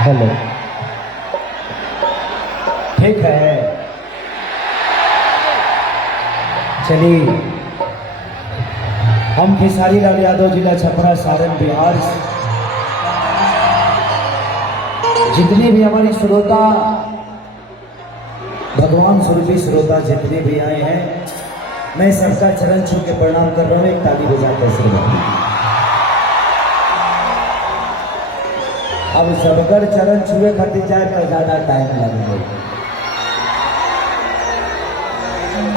Hello, ठीक है। चलिए, हम खेसारी लाल यादव, जिला छपरा, सारण, बिहार से जितने भी हमारी श्रोता, भगवान स्वरूपी श्रोता जितने भी आए हैं, मैं सबका चरण छू के प्रणाम कर रहा हूँ। एक ताली बजाकर श्रीमान। अब सबकर चरण छुए खातिर जाए तो ज्यादा टाइम लगेगा।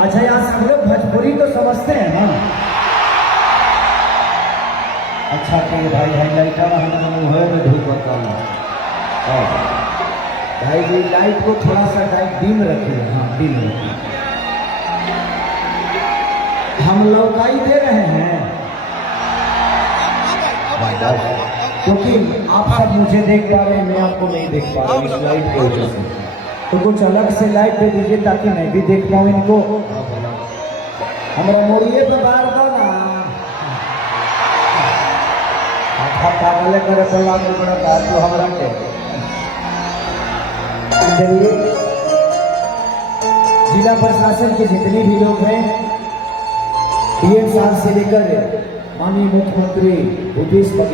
अच्छा, यहाँ सब लोग भोजपुरी तो समझते हैं ना? अच्छा के भाई है लाइटा हम है में धूप बताना। भाई जी लाइट को थोड़ा सा टाइम डिम रखिए। हाँ, डिम रखिए। हम लौकाई दे रहे हैं क्योंकि आप सब मुझे देख पा रहे हैं, मैं आपको नहीं देख पा रहा हूँ इस लाइट की वजह से। तो कुछ अलग से लाइट दे दीजिए ताकि मैं भी देख पाऊँ इनको। हमारा मोड़िए पे बार बार पागल करे पड़ा बड़ा बात तो हमारा के। चलिए, जिला प्रशासन के जितने भी लोग हैं, डीएम साहब से लेकर माननीय मुख्यमंत्री भूपेश बघेल